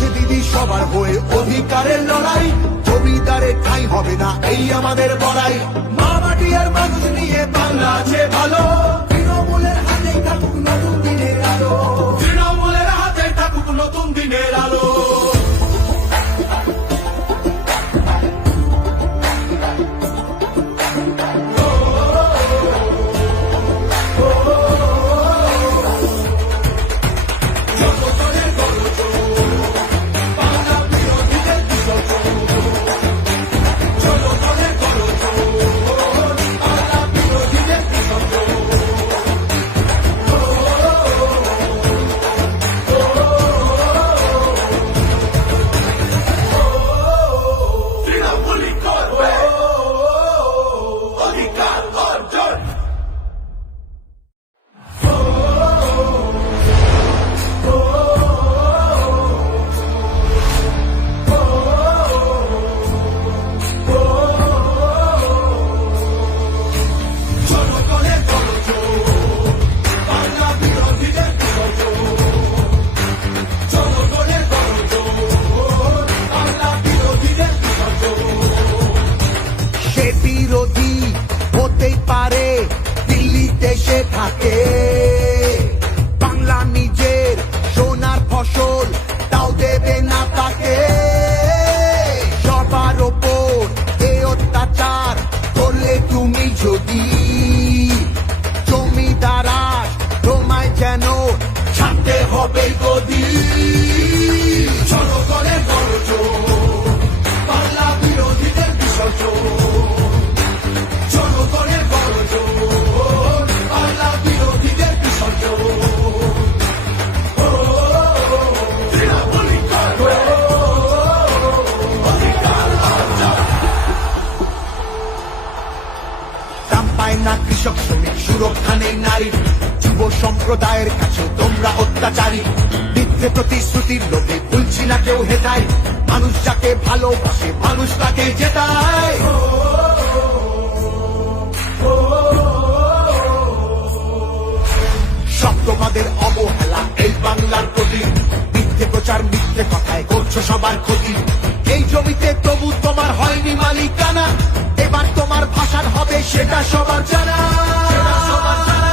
লড়ছে দিদি সবার হয়ে অধিকারের লড়াই, জমিদারে ঠাঁই হবে না এই আমাদের বড়াই। মা মাটি আর মানুষ নিয়ে বাংলা আছে ভালো, তৃণমূলের হাতে থাকুক নতুন দিনের আলো, তৃণমূলের হাতে থাকুক নতুন দিনের আলো। বিরোধী হতেই পারে দিল্লিতে সে থাকে, বাংলা নিজের সোনার ফসল তাও দেবে না তাকে। সবার ওপর এ অত্যাচার করলে তুমি যদি, জমিদারা তোমায় যেন ছাড়তে হবে গদি। জনগণের গর্জন, বাংলা বিরোধীদের বিসর্জন, জনগণের গর্জন, বাংলা বিরোধীদের বিসর্জন। দাম পায় না কৃষক শ্রমিক, সুরক্ষা নেই নারীর, যুব সম্প্রদায়ের কাছে তোমরা অত্যাচারী। মিথ্যে প্রতিশ্রুতির লোভে ভুলছি না কেউ হেটায়, মানুষ যাকে ভালোবাসে মানুষ তাকে জেতায়। সব তোমাদের অবহেলা এই বাংলার প্রতি, মিথ্যে প্রচার মিথ্যে কথায় করছো সবার ক্ষতি। এই জমিতে তবু তোমার হয়নি মালিকানা, এবার তোমার ভাষার হবে সেটা সবার জানা, সেটা সবার জানা,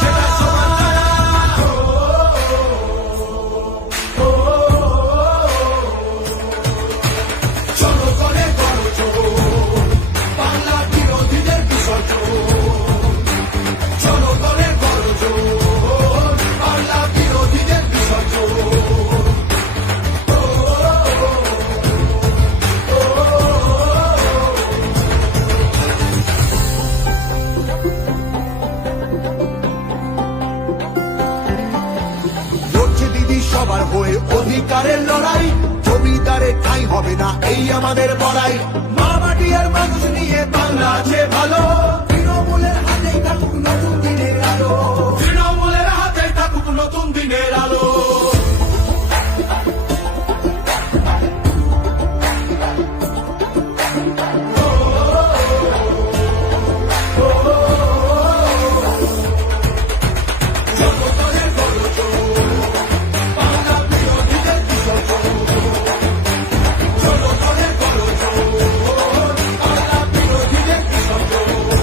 সেটা সবার জানা। জনগণের গর্জন, বাংলা বিরোধীদের বিসর্জন, জনগণের গর্জন, বাংলা বিরোধীদের বিসর্জন। লড়ছে দিদি সবার হয়ে অধিকারের লড়াই, জমিদারে ঠাঁই হবে না এই আমাদের বড়াই। মা মাটি আর মানুষ নিয়ে বাংলা আছে ভালো, তৃণমূলের হাতে থাকুক নতুন দিনের আলো, তৃণমূলের হাতে থাকুক নতুন দিনের আলো। জনগণের গর্জন, বাংলা বিরোধীদের বিসর্জন, জনগণের গর্জন, বাংলা বিরোধীদের বিসর্জন।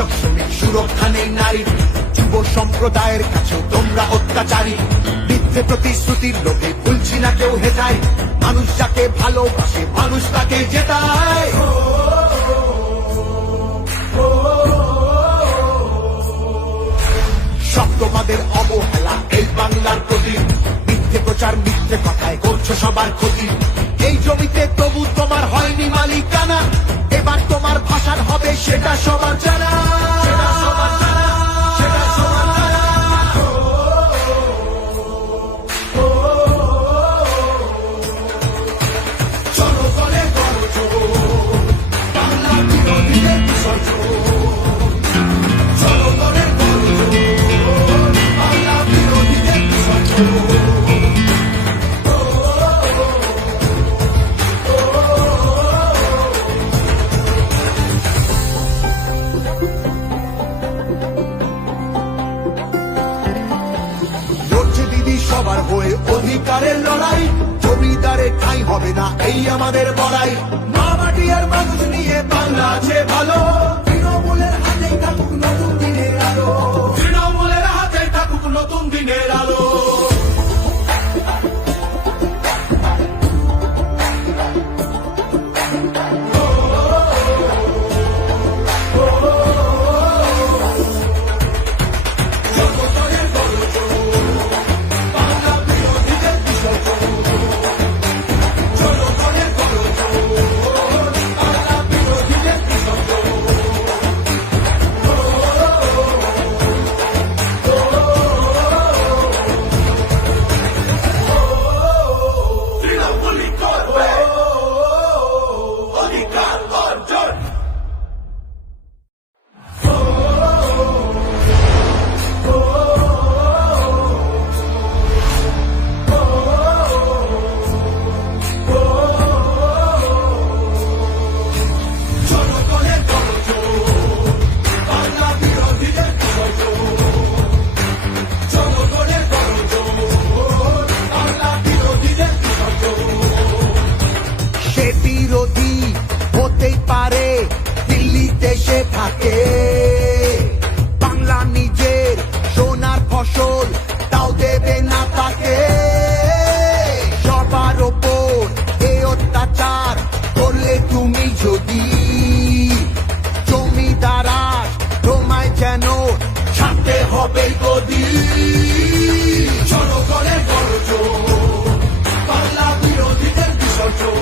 কৃষক শ্রমিক সুরক্ষা নেই নারীর, যুব সম্প্রদায়ের কাছেও তোমরা অত্যাচারী। মিথ্যে প্রতিশ্রুতির লোভে ভুলছি না কেউ হেটায়, মানুষ যাকে ভালোবাসে মানুষ তাকে জেতায়। তোমাদের অবহেলা এই বাংলার প্রতি, মিথ্যে প্রচার মিথ্যে কথায় করছো সবার ক্ষতি। এই জমিতে তবু তোমার হয়নি মালিকানা, এবার তোমার ভাষার হবে সেটা সবার জানা। সবার হয়ে অধিকারের লড়াই, জমিদারের ঠাঁই হবে না এই আমাদের বড়াই। মা মাটি আর মানুষ নিয়ে বাংলা আছে ভালো, তৃণমূলের হাতেই থাকুক নতুন দিনের আলো, তৃণমূলের হাতেই থাকুক নতুন দিনের আলো। বাংলা নিজের সোনার ফসল তাও দেবে না তাকে, সবার ওপর এ অত্যাচার করলে তুমি যদি, জমিদারা তোমায় যেন ছাড়তে হবে গদি। জনগণের গর্জন, বাংলা বিরোধীদের বিসর্জন,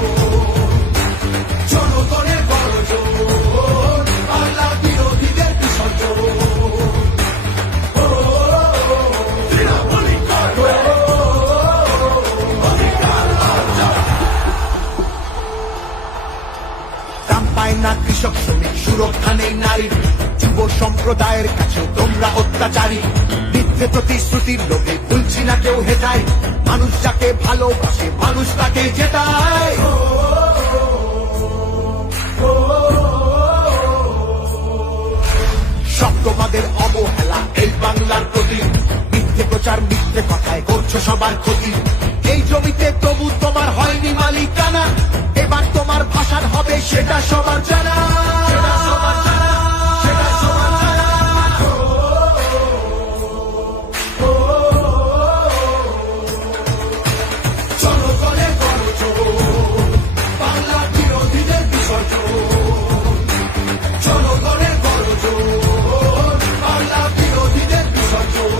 জনগণের গর্জন, না কৃষক শ্রমিক সুরক্ষা নেই নারীর, যুব সম্প্রদায়ের কাছেও তোমরা অত্যাচারী। মিথ্যে প্রতিশ্রুতির লোভে ভুলছি না কেউ হেটায়, মানুষ যাকে ভালোবাসে মানুষ তাকে জেতায়। সব তোমাদের অবহেলা এই বাংলার প্রতি, মিথ্যে প্রচার মিথ্যে কথায় করছো সবার ক্ষতি। এই জমিতে তবু তোমার হয়নি মালিকানা, এবার তোমার ভাষার হবে সেটা সবার জানা। জনগণের গর্জন, বাংলা বিরোধীদের বিসর্জন, জনগণের গর্জন, বাংলা বিরোধীদের বিসর্জন।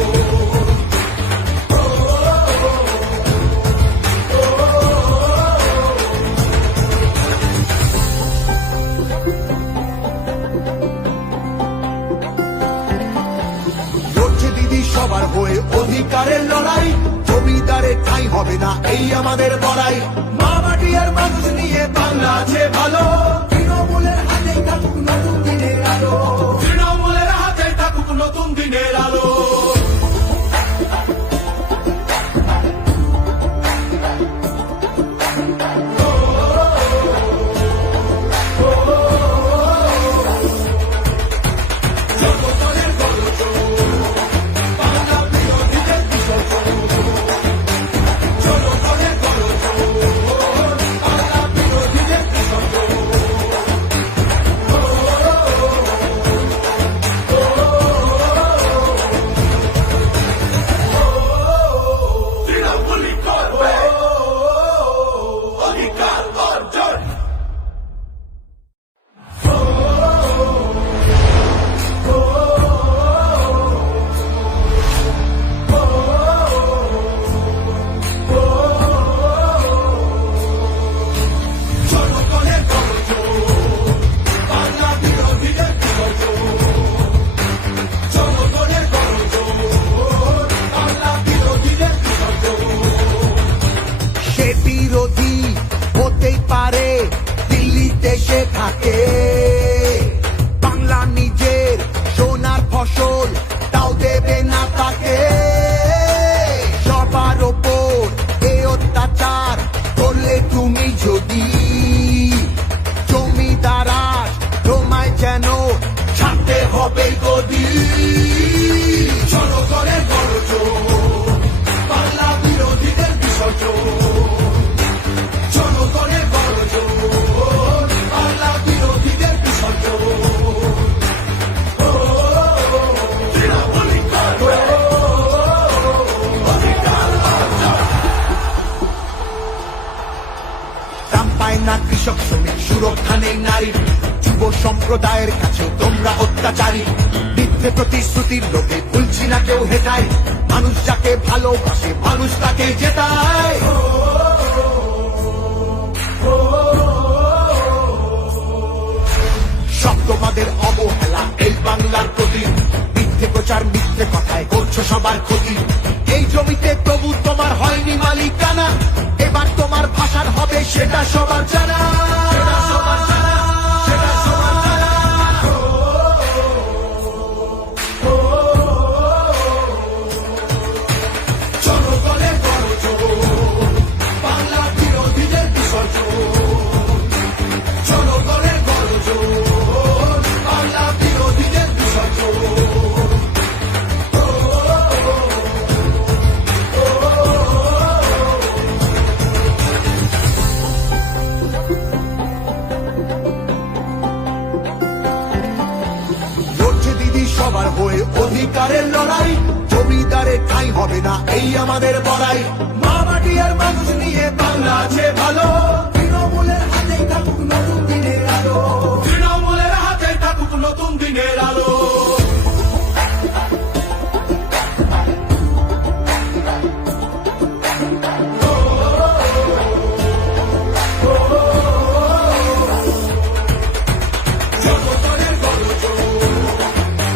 সবার হয়ে অধিকারের লড়াই, জমিদারের ঠাঁই হবে না এই আমাদের বড়াই। মা মাটি আর মানুষ নিয়ে বাংলা আছে ভালো, তৃণমূলের হাতেই থাকুক নতুন দিনের আলো, তৃণমূলের হাতেই থাকুক নতুন দিনের আলো। দেশে থাকে। বাংলা নিজের সোনার ফসল, তাও দেবে না তাকে। সবার ওপর এ অত্যাচার করলে তুমি যদি, জমিদারা তোমায় যেন ছাড়তে হবে গদি। জনগণের গর্জন, বাংলা বিরোধীদের বিসর্জন। জনগণের গর্জন, বাংলা বিরোধীদের বিসর্জন। দাম পায় না কৃষক শ্রমিক, সুরক্ষা নেই নারীর। যুব সম্প্রদায়ের কাছে তোমরা অত্যাচারী। মিথ্যে প্রতিশ্রুতির লোভে ভুলছি না কেউ হেটায়। মানুষ যাকে ভালোবাসে মানুষ তাকে জেতায়। সব তোমাদের অবহেলা এই বাংলার প্রতি। মিথ্যে প্রচার মিথ্যে কথায় করছো সবার ক্ষতি। এই জমিতে তবু তোমার হয়নি মালিকানা। এবার তোমার ভাষার হবে সেটা সবার জানা। জনগণের গর্জন, বাংলা বিরোধীদের বিসর্জন। জনগণের গর্জন, বাংলা বিরোধীদের বিসর্জন। লড়ছে দিদি সবার হয়ে অধিকারের লড়াই। জমিদারের ঠাঁই হবে না এই আমাদের বড়াই। মা মাটি আর মানুষ নিয়ে বাংলা আছে ভালো। তৃণমূলের হাতেই থাকুক নতুন দিনের আলো। তৃণমূলের হাতেই থাকুক নতুন দিনের আলো। জনগণের গর্জন,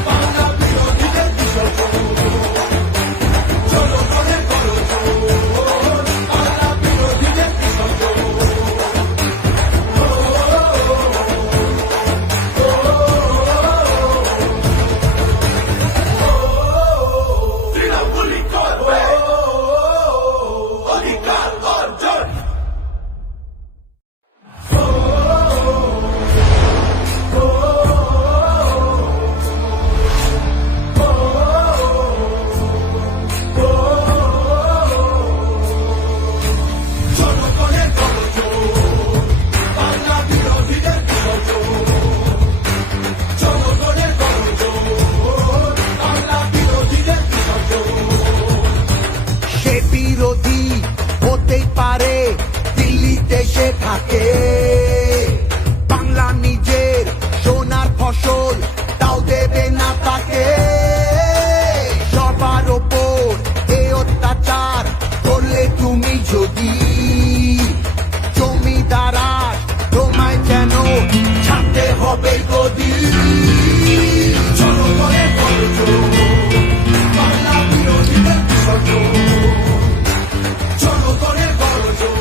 বাংলা বিরোধীদের বিসর্জন। জনগণের গর্জন, বাংলা বিরোধীদের বিসর্জন। তৃণমূলই করবে অধিকার অর্জন। জনগণের গর্জন, বাংলা বিরোধীদের বিসর্জন। জনগণের গর্জন, বাংলা বিরোধীদের বিসর্জন। সে বিরোধী হতেই পারে দিল্লিতে সে থাকে। বাংলা নিজের সোনার ফসল, তাও দেবে না তাকে। সবার ওপর এ অত্যাচার করলে তুমি যদি, জমিদারা তোমায় যেন ছাড়তে হবে গদি। জনগণের গর্জন, বাংলা বিরোধীদের বিসর্জন। জনগণের গর্জন,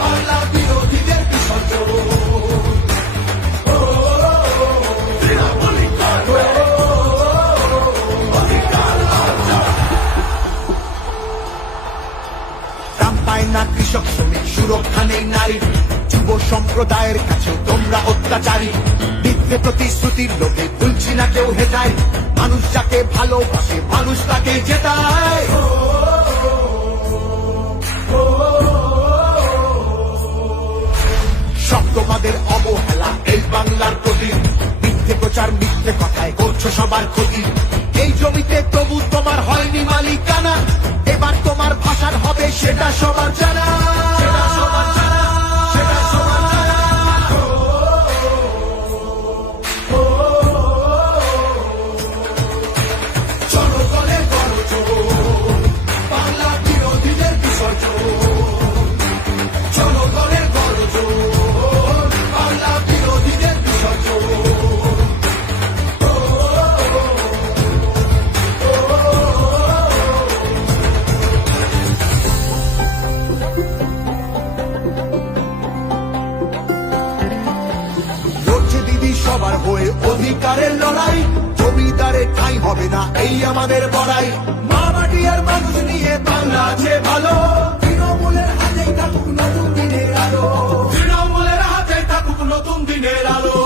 বাংলা বিরোধীদের বিসর্জন। তৃণমূলই করবে অধিকার অর্জন। দাম পায় না কৃষক শ্রমিক, সুরক্ষা নেই নারীর। যুব সম্প্রদায়ের কাছেও তোমরা অত্যাচারী। মিথ্যে প্রতিশ্রুতির লোভে ভুলছি না কেউ হেটায়। মানুষ যাকে ভালোবাসে মানুষ তাকে জেতায়। সব তোমাদের অবহেলা এই বাংলার প্রতি। মিথ্যে প্রচার মিথ্যে কথায় করছো সবার ক্ষতি। এই জমিতে তবু তোমার হয়নি মালিকানা। এবার তোমার ভাষার হবে সেটা সবার জানা। জনগণের গর্জন, বাংলা বিরোধীদের বিসর্জন। জনগণের গর্জন, বাংলা বিরোধীদের বিসর্জন। সবার হয়ে অধিকারের লড়াই, জমিদারে ঠাঁই হবে না এই আমাদের বড়াই। মা মাটি আর মানুষ নিয়ে বাংলা আছে ভালো, তৃণমূলের হাতেই থাকুক নতুন দিনের আলো, তৃণমূলের হাতেই থাকুক নতুন দিনের আলো।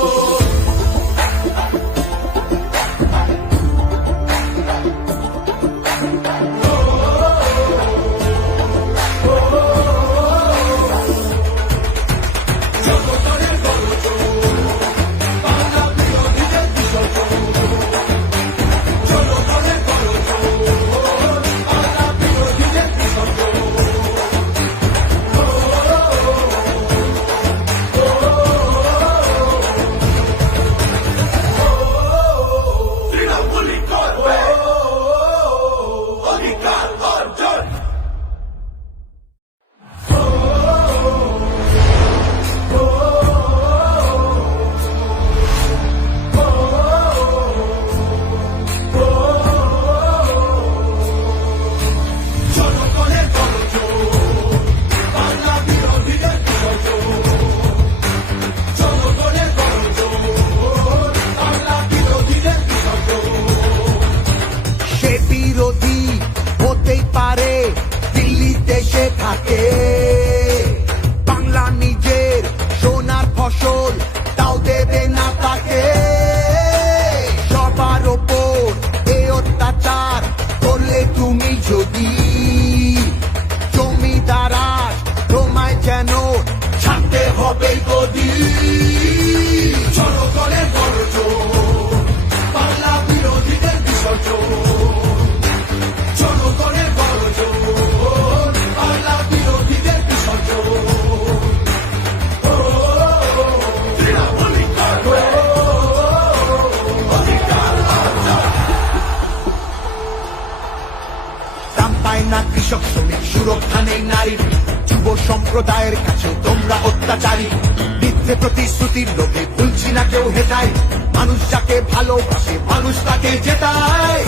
বাংলা নিজের সোনার ফসল, তাও দেবে না তাকে। সবার ওপর এ অত্যাচার করলে তুমি যদি, জমিদারা তোমায় যেন ছাড়তে হবে গদি। জনগণের গর্জন, বাংলা বিরোধীদের বিসর্জন, জনগণের গর্জন, কৃষক শ্রমিক সুরক্ষা নেই নারীর, যুব সম্প্রদায়ের কাছে তোমরা অত্যাচারী। মিথ্যে প্রতিশ্রুতির লোভে ভুলছি না কেউ হেটায়, মানুষ যাকে ভালোবাসে মানুষ তাকে জেতায়।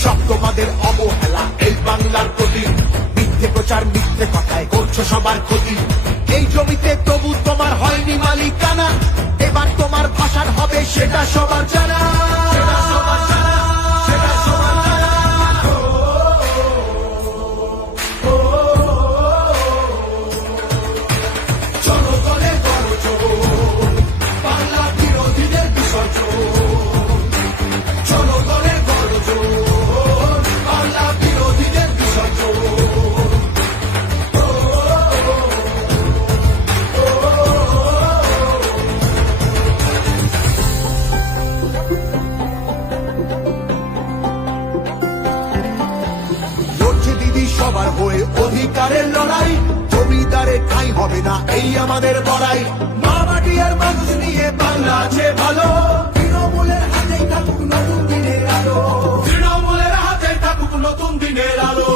সব তোমাদের অবহেলা এই বাংলার প্রতি, মিথ্যে প্রচার মিথ্যে কথায় করছো সবার ক্ষতি। এই জমিতে তবু তোমার হয়নি মালিকানা, এবার তোমার ভাষার হবে সেটা সবার জানা, সেটা সবার জানা, সেটা সবার জানা। জনগণের গর্জন, বাংলা বিরোধীদের বিসর্জন, জনগণের গর্জন, বাংলা বিরোধীদের বিসর্জন। সবার হয়ে অধিকারের লড়াই, জমিদারে ঠাঁই হবে না এই আমাদের বড়াই। মা মাটি আর মানুষ নিয়ে বাংলা আছে ভালো, তৃণমূলের হাতেই থাকুক নতুন দিনের আলো, তৃণমূলের হাতেই থাকুক নতুন দিনের আলো।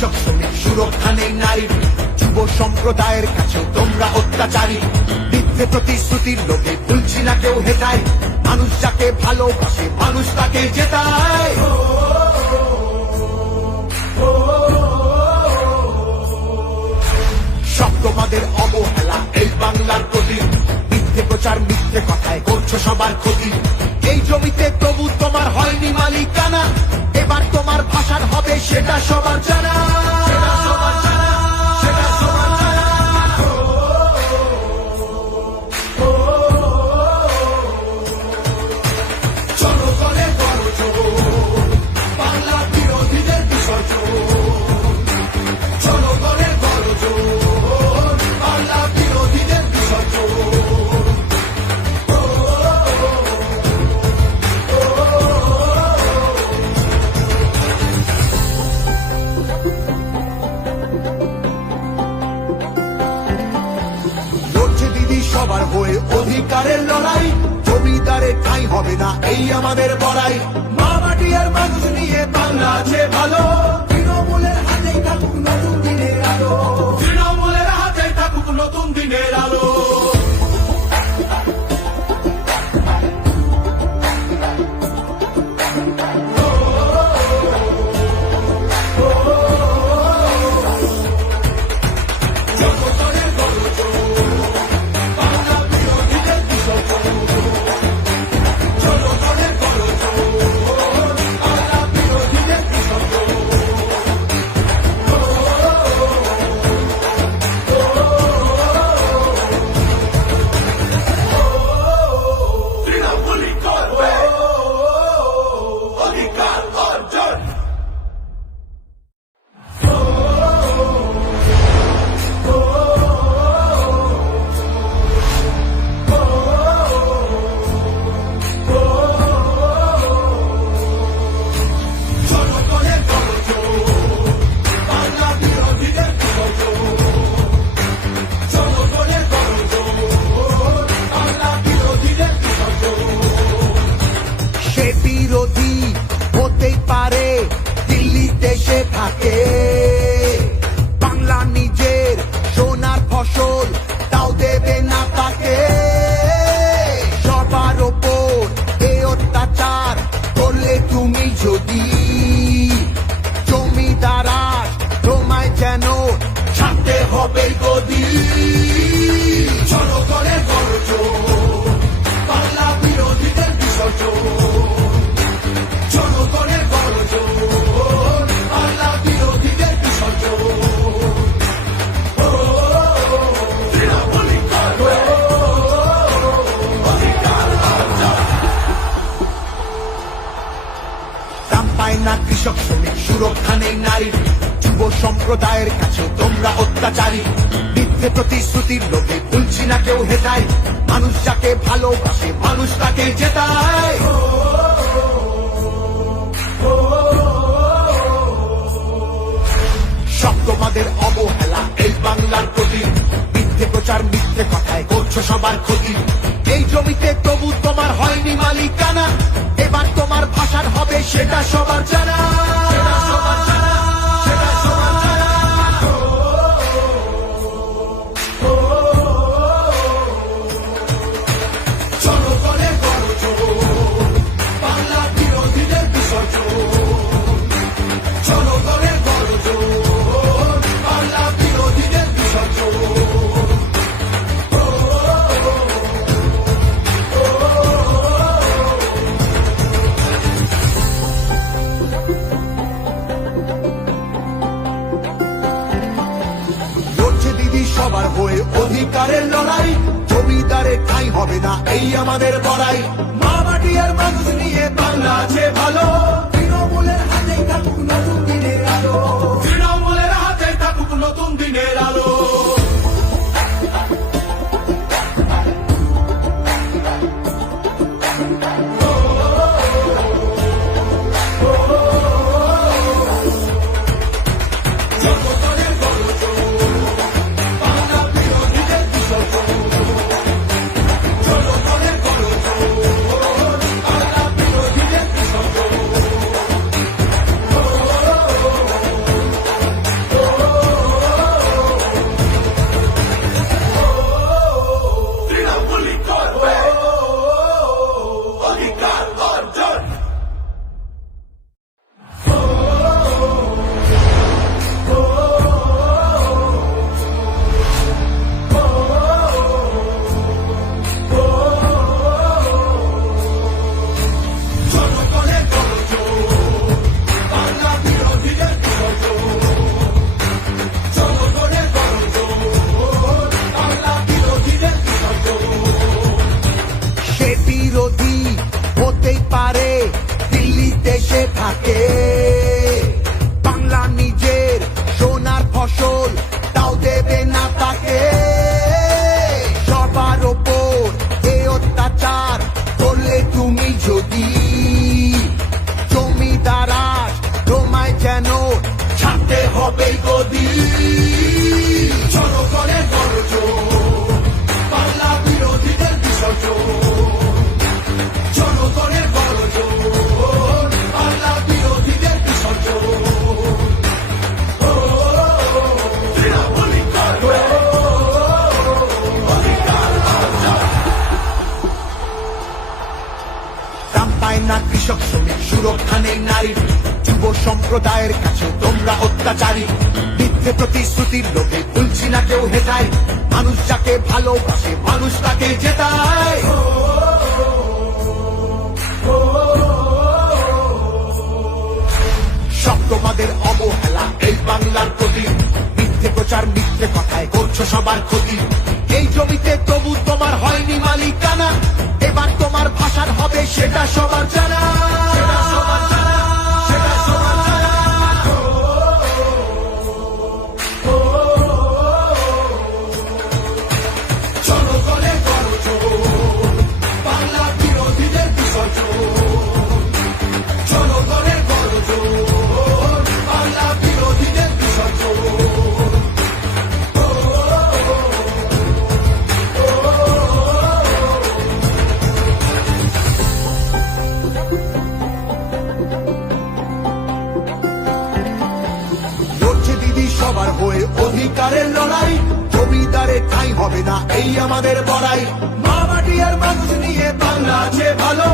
কৃষক শ্রমিক সুরক্ষা নেই নারীর, যুব সম্প্রদায়ের কাছেও তোমরা অত্যাচারী। মিথ্যে প্রতিশ্রুতির লোকে ভুলছি না কেউ হেটায়, মানুষ যাকে ভালোবাসে মানুষ তাকে জেতায়। সব তোমাদের অবহেলা এই বাংলার প্রতি, মিথ্যে প্রচার মিথ্যে কথায় করছো সবার ক্ষতি। এই জমিতে তবু তোমার হয়নি মালিকানা, এবার তোমার ভাষার হবে সেটা সবার জানা। জনগণের গর্জন, বাংলা বিরোধীদের বিসর্জন। জনগণের গর্জন, বাংলা বিরোধীদের বিসর্জন। লড়ছে দিদি সবার হয়ে অধিকারের লড়াই, জমিদারের ঠাঁই হবে না এই আমাদের বড়াই। মা মাটি আর মানুষ নিয়ে বাংলা আছে ভালো, তৃণমূলের হাতেই থাকুক নতুন দিনের আলো। তৃণমূলের হাতেই থাকুক নতুন দিনের আলো। জনগণের গর্জন, বাংলা বিরোধীদের বিসর্জন। জনগণের গর্জন, বাংলা বিরোধীদের বিসর্জন। তৃণমূলই করবে অধিকার অর্জন। জনগণের গর্জন, বাংলা বিরোধীদের বিসর্জন। জনগণের গর্জন, বাংলা বিরোধীদের বিসর্জন। সে বিরোধী হতেই পারে দিল্লিতে সে থাকে, বাংলা নিজের সোনার ফসল তাও দেবে না তাকে। সবার ওপর এ অত্যাচার করলে তুমি যদি, জমিদারা তোমায় যেন ছাড়তে হবে গদি। জনগণের গর্জন, বাংলা বিরোধীদের বিসর্জন। জনগণের গর্জন, বাংলা বিরোধীদের বিসর্জন। তৃণমূলই করবে অধিকার অর্জন। দাম পায় না কৃষক শ্রমিক সুরক্ষা নেই নারীর, যুব সম্প্রদায়ের কাছেও তোমরা অত্যাচারী। মিথ্যে প্রতিশ্রুতির লোকে ভুলছি না কেউ হেটায়, মানুষ যাকে ভালোবাসে মানুষ তাকে জেতায়। সব তোমাদের অবহেলা এই বাংলার প্রতি, মিথ্যে প্রচার মিথ্যে কথায় করছো সবার ক্ষতি। এই জমিতে তবু তোমার হয়নি মালিকানা, এবার তোমার ভাষার হবে সেটা সবার জানা। জনগণের গর্জন, বাংলা বিরোধীদের বিসর্জন। জনগণের গর্জন, বাংলা বিরোধীদের বিসর্জন। লড়ছে দিদি সবার হয়ে অধিকারের লড়াই, জমিদারের ঠাঁই হবে না এই আমাদের বড়াই। মা মাটি আর মানুষ নিয়ে বাংলা আছে ভালো, তৃণমূলের হাতেই থাকুক নতুন দিনের আলো। তৃণমূলের হাতেই থাকুক নতুন দিনের আলো। জনগণের গর্জন, বাংলা বিরোধীদের বিসর্জন। জনগণের গর্জন, বাংলা বিরোধীদের বিসর্জন। বিরোধী হতেই পারে, দিল্লিতে সে থাকে। বাংলা নিজের সোনার ফসল, তাও দেবে না তাকে। সবার ওপর এ অত্যাচার করলে তুমি যদি, জমিদারাজ তোমায় যেন ছাড়তে হবে গদি। জনগণের গর্জন, বাংলা বিরোধীদের বিসর্জন। জনগণের গর্জন, বাংলা বিরোধীদের বিসর্জন। দাম পায় না কৃষক শ্রমিক, সুরক্ষা নেই নারীর, যুব সম্প্রদায়ের কাছে তোমরা অত্যাচারী। মিথ্যে প্রতিশ্রুতির লোভে ভুলছি না কেউ হেটায়, মানুষ যাকে ভালোবাসে মানুষ তাকে জেতায়। সব তোমাদের অবহেলা এই বাংলার প্রতি, মিথ্যে প্রচার মিথ্যে কথায় করছো সবার ক্ষতি। এই জমিতে তবু তোমার হয়নি মালিকানা, এবার তোমার ভাষার হবে সেটা সবার জানা। সেটা সবার জানা, সেটা সবার জানা। জনগণের গর্জন, বাংলা বিরোধীদের বিসর্জন। জনগণের গর্জন, বাংলা বিরোধীদের বিসর্জন। লড়ছে দিদি সবার হয়ে অধিকারের লড়াই, জমিদারে ঠাঁই হবে না এই আমাদের বড়াই। মা মাটি আর মানুষ নিয়ে বাংলা আছে ভালো।